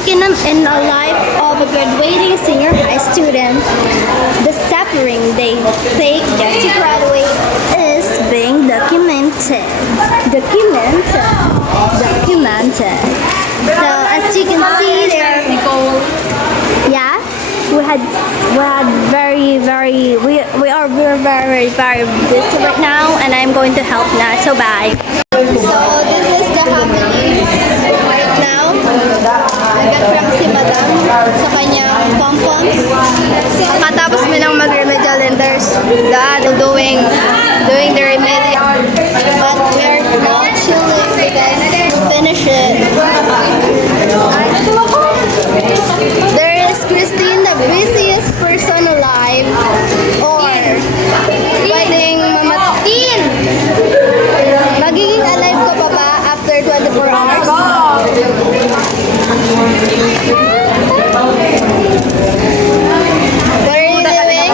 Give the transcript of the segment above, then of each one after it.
taken in a life of a graduating senior high student. The suffering they take just to graduate is being documented. Documented. So as you can see there, yeah, we're very busy right now, and I'm going to help now. So bye. So this is the happening right now. Nag-attract si Madam sa kanyang pom-poms. Matapos mo ng mag-remedial and there's doing the remedial. But we're not chilling because finish it. There is Christine, the busiest person alive, or pwedeng mamatin. Magiging alive ka pa ba after 24 hours?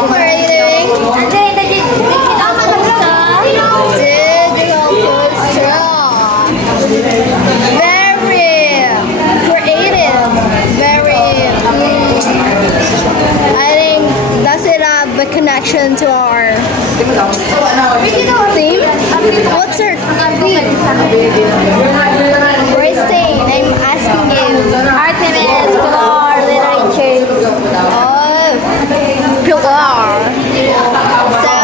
What are you doing? Digital poster. Very creative. I think does it have a connection to our theme? What's our theme? We're staying. I'm asking you. Artemis, Pilar, literature. Oh, Pilar. So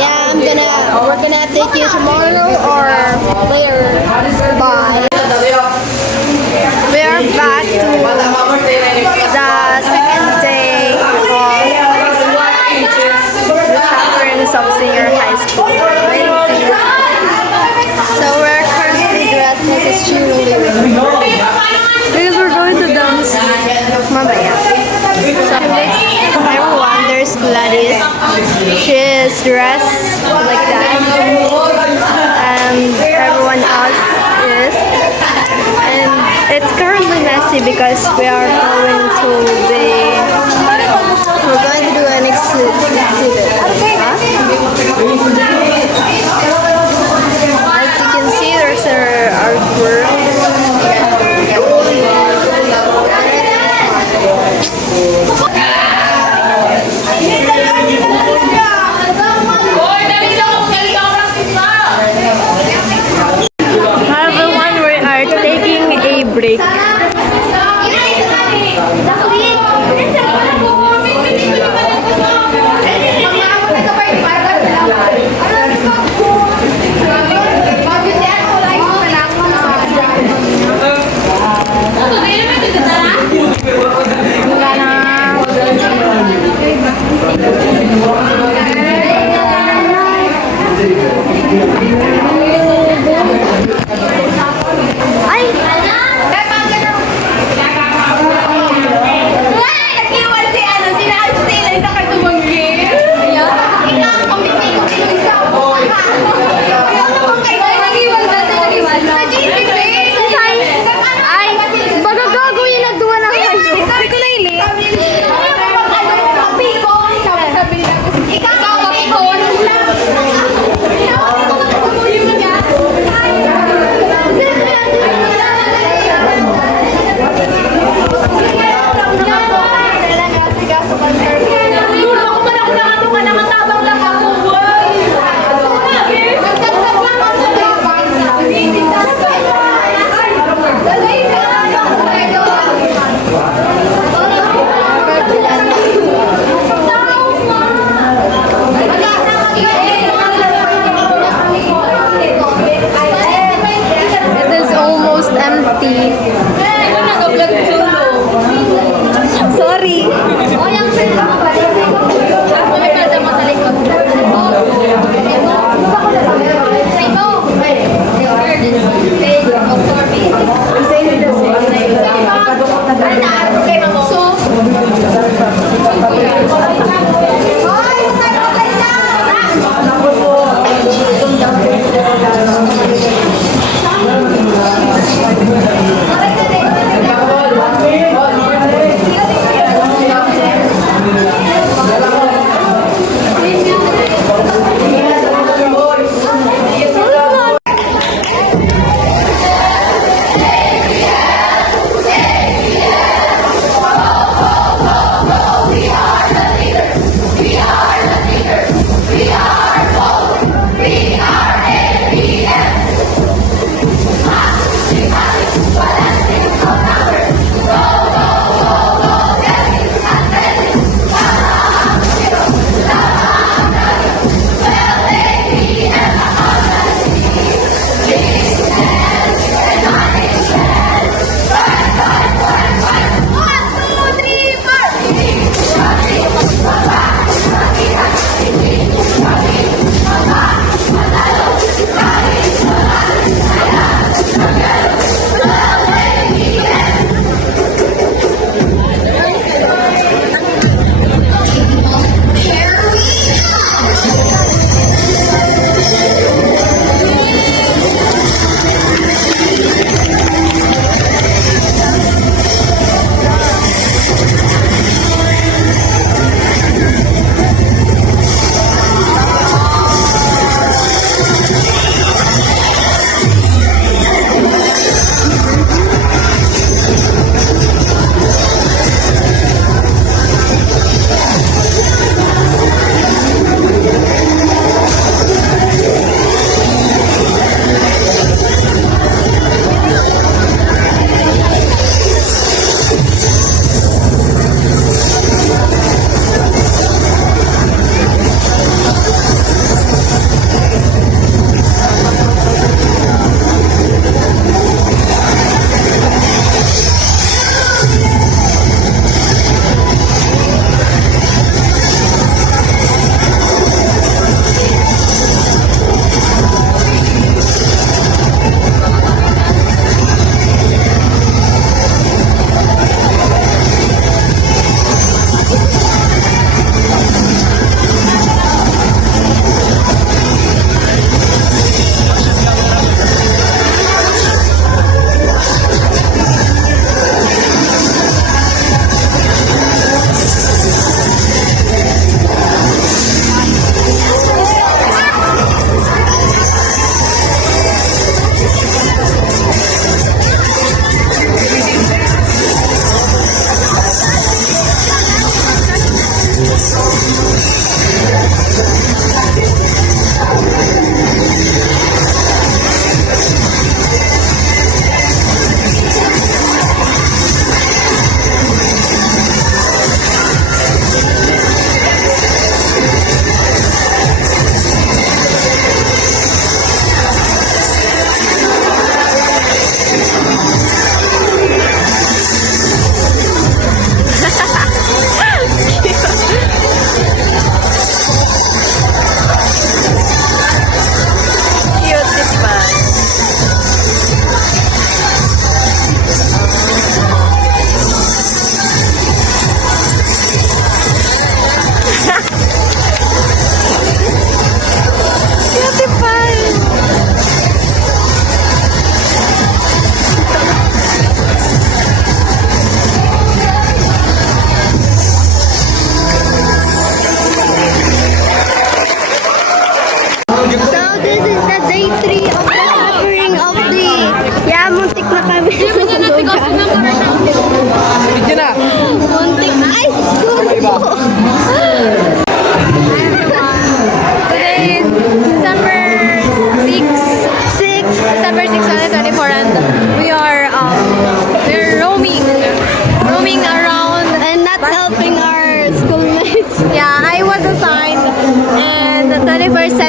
yeah, we're gonna update you tomorrow or later. Bye. We are back to the second day of the chaperones of senior high school. So we're currently dressed as cheerleaders because we're going to dance. Mamaya. So everyone, there's Gladys. She is dressed like that, and everyone else is. And it's currently messy because we're going to do an exhibit. As you can see, there's our artwork. Hi everyone, we are taking a break.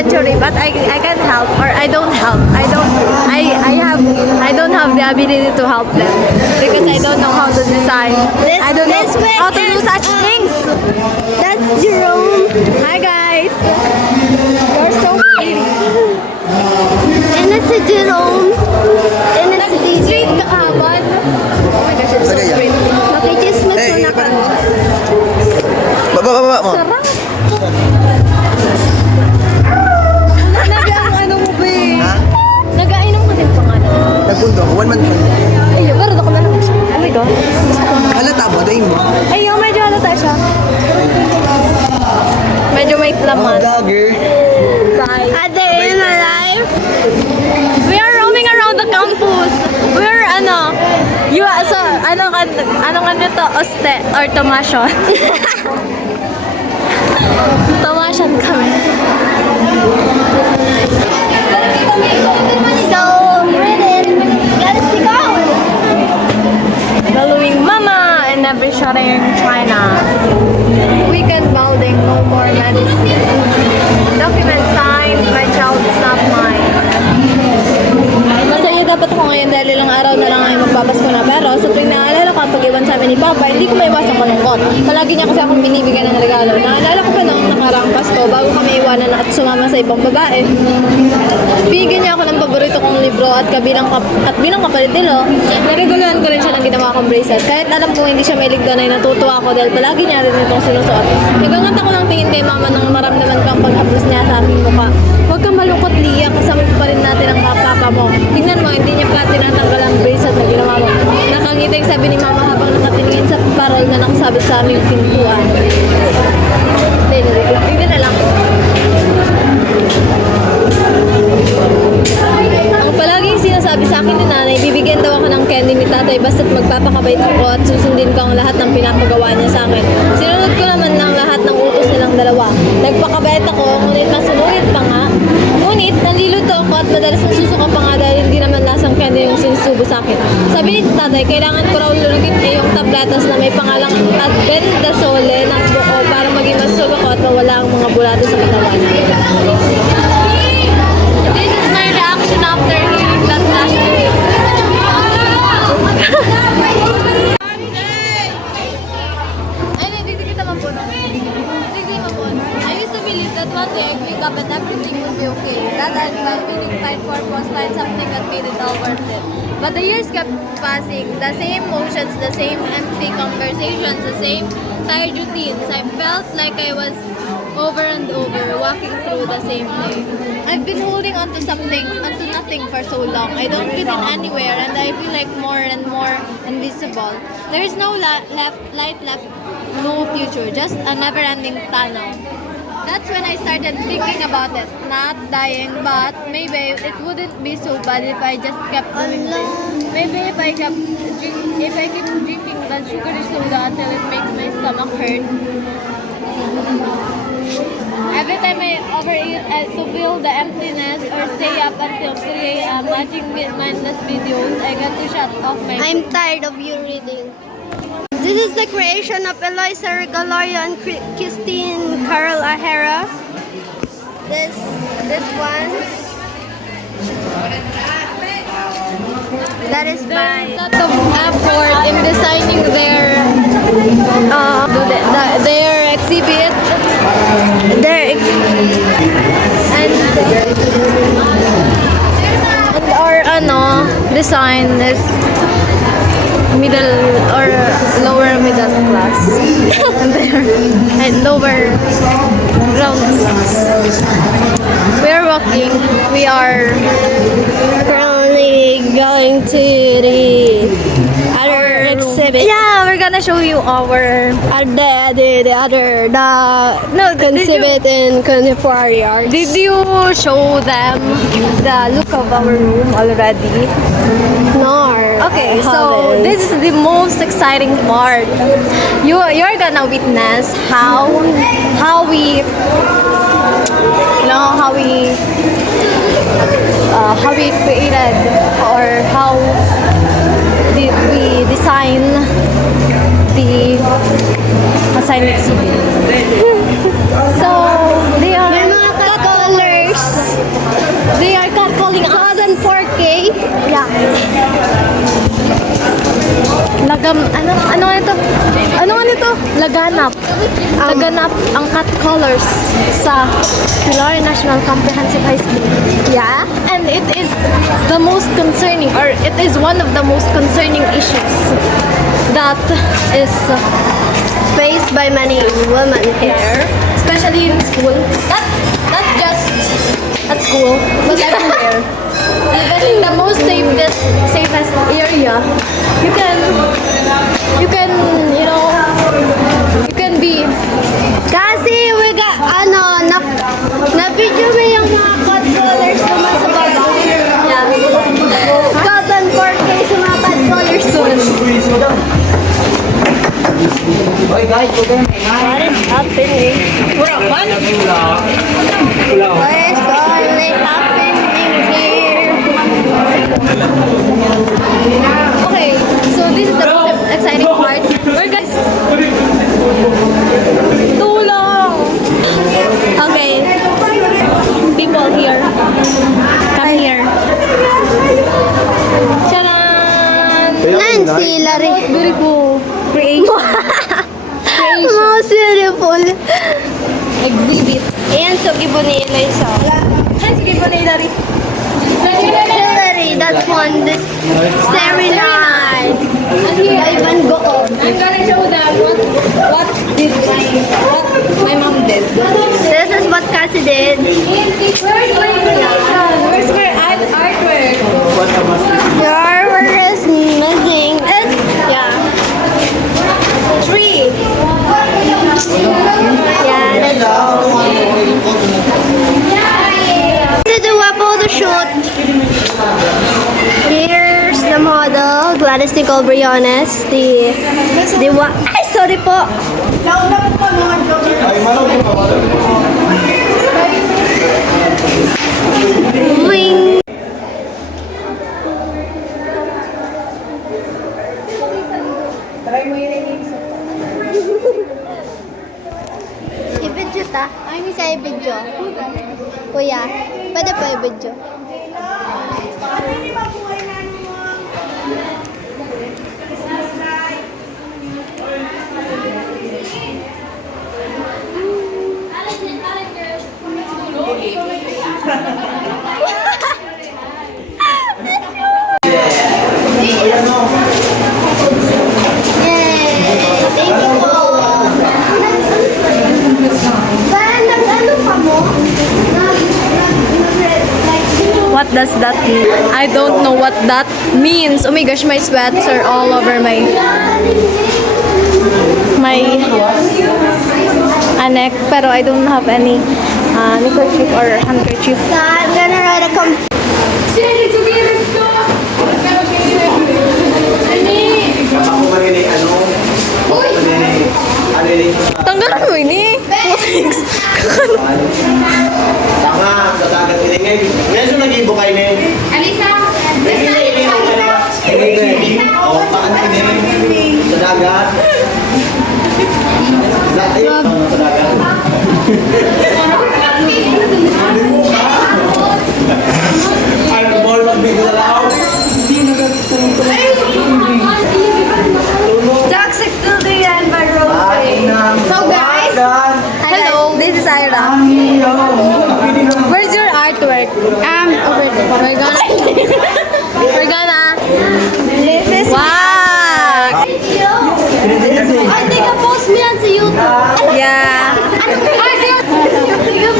century, but I can help or I don't help. I don't have the ability to help them because I don't know how to design. I don't know how to do such things. That's Jerome. Hi guys. You're so pretty. And it's a Jerome. And it's a DJ. Kahapon. Oh my gosh, you're so pretty. Nakichismas ko na kami. Baba mo. Sarap. Nabi ang ano mo ba eh? Ha? Nag-ainom ka din pa nga na. Nagpunto ako, 1 month pa. Ay, pero ako na lang siya. Oh my God. Halata mo, dahin mo. Ay, medyo halata siya. Medyo may laman. Dagger. Bye. A day in my life. We are roaming around the campus. We're ano nga nito? Oste or Tomasyon. Tomasyon kami. So, let's go. Following Mama and every shutting in China. Weekend balding, no more medicine. Document signed, my child is not mine. Masaya dapat ako ngayon dahil ilang araw na lang ay magpapasko na. Pero sa tuwing naalala ko ang pag-iwan sa amin ni Papa, hindi ko may iwasang malungkot. Palagi niya kasi akong binibigyan ng regalo. Naalala ko pa noong nakaraang Pasko bago kami iwanan at sumama sa ibang babae. Bigyan niya ako ng paborito kong libro at bilang kapalit nilo. Nareguluhan ko rin siya ng ginawa kong bracelet. Kahit alam ko hindi siya may ligdan ay natutuwa ako dahil palagi niya rin itong sinusuot. Nagangat ako ng tingin kay Mama nang maramdaman kang paghaplos niya sa aking mukha. Huwag kang malungkot, Lia, kasama pa rin natin ang papa mo. Tingnan mo, hindi niya pa tinatanggal ang bracelet na ginawa mo. Nakangiting sabi ni Mama habang nakatingin sa parol na nakasabit sa aming pintuan. Tingnan na lang. Ang palaging sinasabi sa akin ni Nanay, bibigyan daw ako ng candy ni Tatay basta't magpapakabait ako at susundin ko ang lahat ng pinapagawa niya sa akin. Sinunod ko naman ng lahat ng utos nilang dalawa. Nagpakabait ako, ngunit masunugit pa nga. Ngunit nalilito ako at madalas nasusuka pa nga dahil hindi naman lasang candy yung sinusubo sa akin. Sabi ni Tatay, kailangan ko raw lunugin yung tabletas na may pangalang Albendazole ng buo para maging mas suga ko at mawala ang mga bulado sa katawan. This is my reaction after hearing that last week. Ay, hindi kita mapuno. Hindi mapuno. I used to believe that one day I'd wake up and everything would be okay. That I'd find meaning, find purpose, find something that made it all worth it. But the years kept passing. The same motions, the same empty conversations, the same tired routines. I felt like I was over and over, walking through the same day. I've been holding on to nothing for so long. I don't fit in anywhere and I feel like more and more invisible. There is no light left, no future, just a never-ending tunnel. That's when I started thinking about it. Not dying, but maybe it wouldn't be so bad if I just kept doing this. Maybe if I keep drinking that sugary soda until it makes my stomach hurt. Every time I overeat to fill the emptiness or stay up until 3 a.m. watching mindless videos, I get to shut off my... I'm tired of you reading. This is the creation of Eloisa Regaloria and Christine Carol Ahera. This one. That is mine. A lot of effort in designing their exhibit. And our design is middle or lower middle class. And lower ground class. We are walking. We are currently going to the other exhibit. Yeah, we're gonna show you our exhibit in contemporary art. Did you show them the look of our room already? No. Okay, so this is the most exciting part. You're gonna witness how we created or how did we design the silent exhibit. So they are colors. They are calling us. More than 4K? Yeah. Ano ito? Laganap. Laganap ang cat colors sa Pilar National Comprehensive High School. Yeah. And it is the most concerning, or it is one of the most concerning issues that is faced by many women here, especially in school. Not just at school, but everywhere. Even in the most safest area, you can be. Kasi we got na-video mo yung mga cat colors naman sa baba. Yeah. Cotton 4K sa mga cat colors doon. Oy guys, okay. What is happening? What is happening here? Okay, so this is the most exciting part. We're guys. Tulong! Okay. People here. Come here. Charan! Nancy, Larry. Beautiful. Creation. Most beautiful. Exhibit. Ayan, so gibo ni Eloy sa. Ayan, so gibo ni Hilary. Hilary, that one. This Starry Night. Ivan Go. I'm gonna show them what my mom did. This is what Cassie did. Where's my invitation? Where's my artwork? Your artwork is missing. Yeah. 3. Yeah, that's all. To do a photo shoot. Here's the model, Gladys Nicole Briones. Ay, sorry po. Wing. I-video ta? Ay, hindi sa i-video. Kuya, pwede po i-video. What does that mean? I don't know what that means. Oh my gosh, my sweats are all over my neck. Pero I don't have any neckerchief or handkerchief. So I'm gonna write a tanggalan mo ini. Tama, katagat ini ngayon. Ngayon yung nag-ibo kayo na yun. Alisa! Oo, paan ini? Sa dagat. Dati, sa dagat. Ay, ball mag-bigo na lang. Toxic to the end by Rose. So guys, hello, this is Ira. Where's your artwork? Over there. We're gonna. This is wow. I think I post me on sa YouTube. Yeah.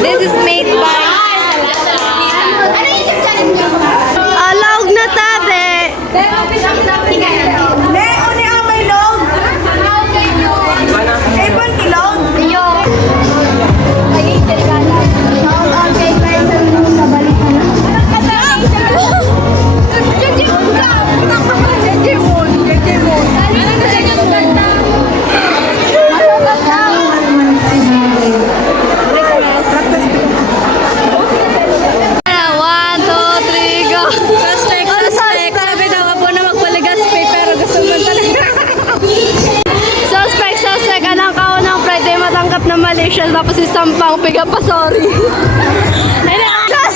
This is made by. Alog na tabi. Na Malaysia tapos isampang piga pa, sorry.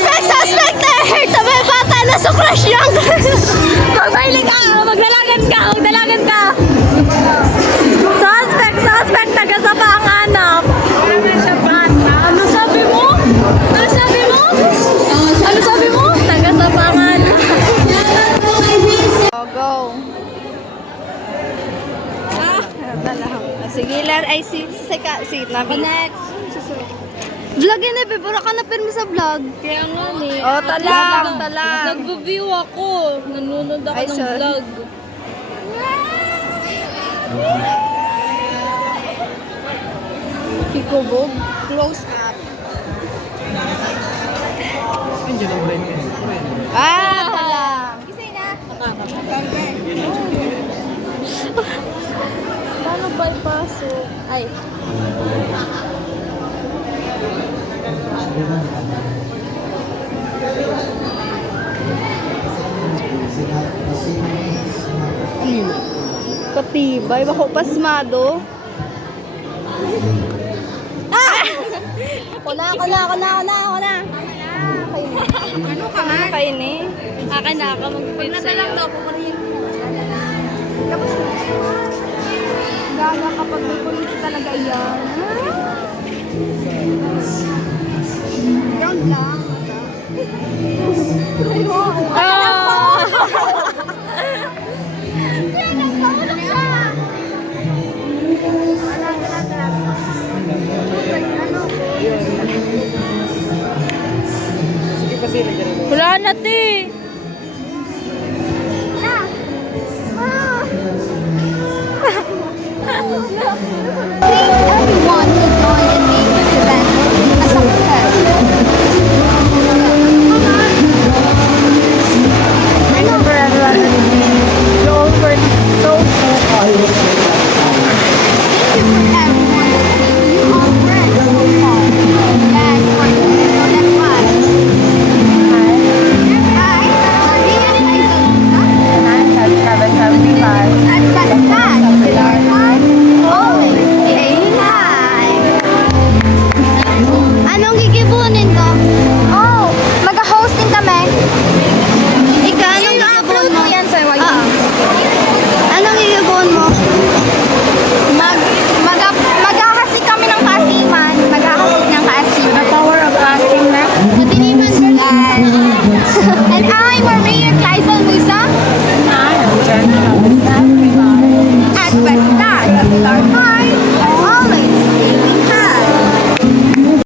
Suspect! na sa crush yan! Magpailing ka! Maglalagan ka! Magdalagan ka! Suspect! Taga sa panganap! Ano sabi mo? Ano sabi mo? Ano sabi mo? Taga sa panganap! Go! Sige, sige, nabi. Next! Vlog yan eh, pero ka na pirmi sa vlog. Kaya nga eh. Oh, talang. Nagbo-view ako. Nanonood ako Ay, ng sorry. vlog. Kiko Bob, close up. Talang. Kisay na. Paano bypass? Ay. Katibay, bako pasmado. Wala. Ano ka nga? Kain eh. Akin na ako mag-pin sa'yo. Gaga kapag may kulit talaga yan. Yan lang. Wala na, te.